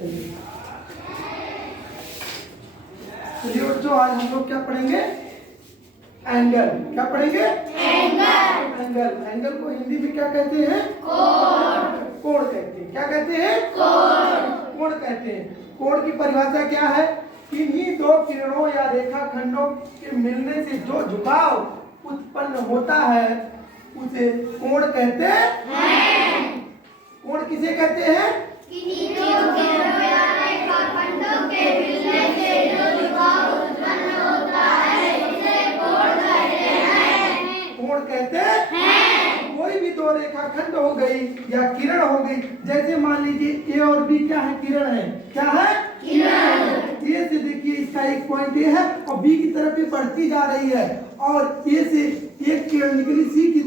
चलिए बच्चों, आज हम लोग क्या पढ़ेंगे? एंगल। क्या पढ़ेंगे? एंगल। एंगल। एंगल को हिंदी में क्या कहते हैं? कोण। कोण कहते हैं। क्या कहते हैं? कोण। कोण कहते हैं। कोण की परिभाषा क्या है? किन्हीं दो किरणों या रेखाखंडों के मिलने से जो झुकाव उत्पन्न होता है उसे कोण कहते हैं। कोण किसे कहते हैं? किन्हीं दो किरणों या रेखाखंडों के मिलने से जो झुकाव उत्पन्न होता है उसे कोण कहते हैं। कोण कहते हैं। कोई भी दो रेखाखंड हो गई या किरण हो गई, जैसे मान लीजिए ए और बी क्या है? किरण है। क्या है? किरण। ए से देखिए इसका एक पॉइंट ए है और बी की तरफ ये बढ़ती जा रही है, और ए से एक किरण निकली सी की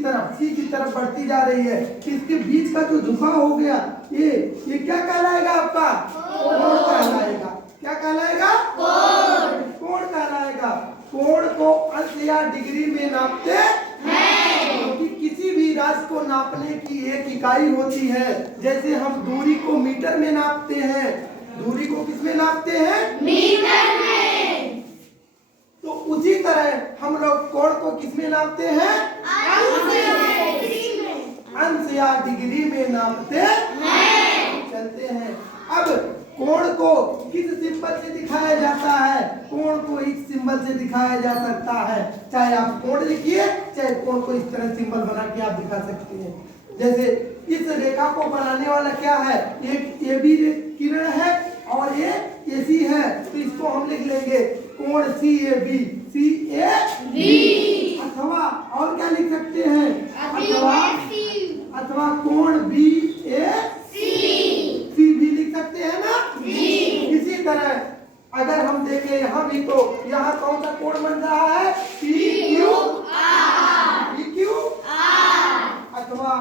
तरफ बढ़ती जा रही है। इसके बीच का जो झुकाव हो गया ये क्या कहलाएगा? आपका कोण कहलाएगा। क्या कहलाएगा? कोण। कोण कहलाएगा। कोण को अंश या डिग्री में नापते हैं, क्योंकि किसी भी राशि को नापने की एक इकाई होती है। जैसे हम दूरी को मीटर में नापते हैं। दूरी को किस में नापते हैं? मीटर में। तो उसी तरह हम लोग कोण को किस में नापते हैं? अंश या डिग्री में नापते हैं। चलते हैं। अब कोण को किस सिंबल से दिखाया जाता है? कोण को इस सिंबल से दिखाया जा सकता है। चाहे आप कोण लिखिए, चाहे कोण को इस तरह सिंबल बना के आप दिखा सकते हैं। जैसे इस रेखा को बनाने वाला क्या है? एक ए बी किरण है और ये AC है, तो इसको हम लिख लेंगे कोण CAB। अथवा और क्या लिख सकते हैं? अथवा कोण BAC भी लिख सकते हैं ना? इसी तरह अगर हम देखें यहाँ भी, तो यहाँ कौन सा कोण बन रहा है? PQR। अथवा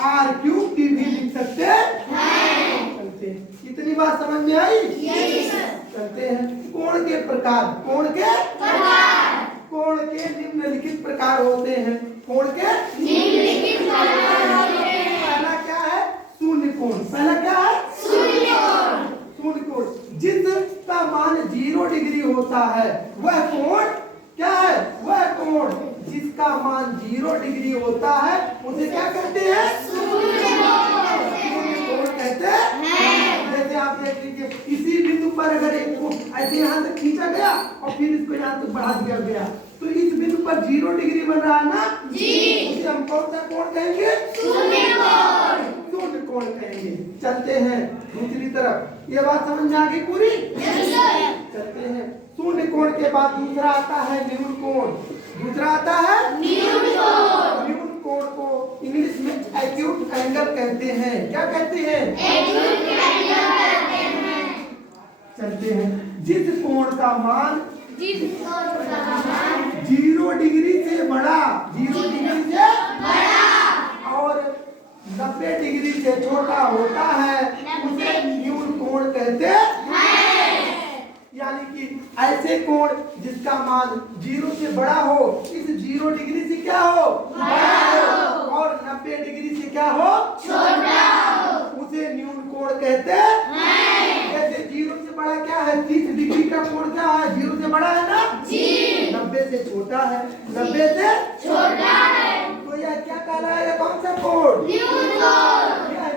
RQT भी लिख सकते हैं। चलते हैं। कितनी बात समझ में आई? चलते हैं। कोण के प्रकार। कोण के निम्नलिखित प्रकार होते हैं। कोण के निम्नलिखित प्रकार होते हैं। पहला क्या है? शून्य कोण। पहला क्या है? शून्य कोण। जिसका मान 0 डिग्री होता है वह कोण क्या है? वह कोण जिसका मान 0 डिग्री होता है उसे क्या कहते हैं? शून्य कोण कहते हैं। जैसे आप देख लीजिए, इसी बिंदु पर अगर एक को ऐसे यहाँ तक खींचा गया और फिर इसको यहाँ तक बढ़ा दिया गया, तो इस बिंदु पर 0 डिग्री बन रहा है ना? उसे हम कौन सा कोण कहेंगे? शून्य कोण कहेंगे। चलते हैं दूसरी तरफ। ये बात समझ में आ गई पूरी? चलते हैं। शून्य कोण के बाद दूसरा आता है न्यून कोण। दूसरा आता है न्यून कोण को इंग्लिश में एक्यूट एंगल कहते हैं। क्या कहते हैं? चलते हैं। जिस कोण का मान 0 डिग्री से बड़ा और 90 डिग्री से छोटा होता है उसे न्यून कोण कहते हैं। यानी कि ऐसे कोण जिसका मान 0 से बड़ा हो, इस 0 डिग्री से क्या हो? बड़ा हो, और 90 डिग्री से क्या हो? छोटा हो, उसे न्यून कोण कहते हैं। जैसे 0 से बड़ा क्या है? 30 डिग्री का कोण क्या है? 0 से बड़ा है ना? 90 से छोटा है। 90 से छोटा है, तो यह क्या कहलाएगा? कौन सा कोण? यह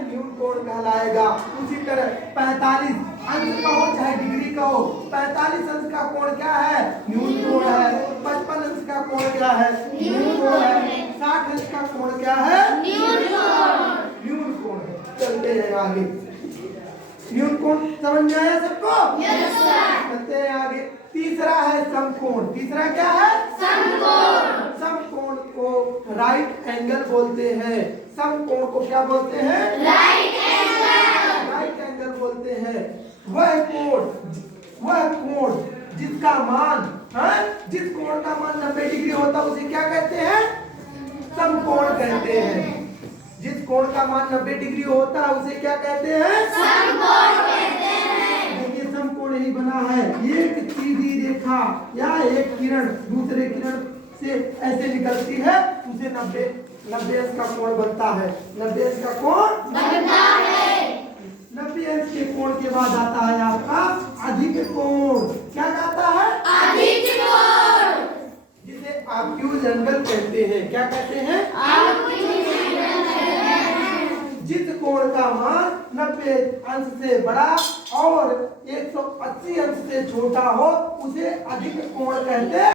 न्यून कोण कहलाएगा। उसी तरह 45 अंश का हो चाहे डिग्री का हो, 45 अंश का कोण क्या है? न्यून कोण है। 55 अंश का कोण क्या है? न्यून कोण है। 60 अंश का कोण क्या है? न्यून कोण है। चलते हैं आगे। न्यून कोण समझ में आया सबको? चलते हैं आगे। तीसरा है समकोण। तीसरा क्या है? समकोण को राइट एंगल बोलते हैं। समकोण को क्या बोलते हैं? राइट एंगल बोलते हैं। वह कोण जिसका मान जिस कोण का मान 90 डिग्री होता है उसे क्या कहते हैं? समकोण कहते हैं। जिस कोण का मान 90 डिग्री होता है उसे क्या कहते हैं? समकोण कहते हैं। देखिए समकोण ही बना है। एक सीधी रेखा या एक किरण दूसरे किरण से ऐसे निकलती है, उसे 90 अंश का कोण बनता है। 90 अंश का कोण बनता है। 90 अंश के कोण के बाद आता है आपका अधिक कोण। क्या आता है? अधिक कोण। जिसे एक्यूज एंगल कहते हैं। क्या कहते हैं? एक्यूज एंगल कहते हैं। जिस कोण का मान 90 अंश से बड़ा और 180 अंश से छोटा हो उसे अधिक कोण कहते हैं।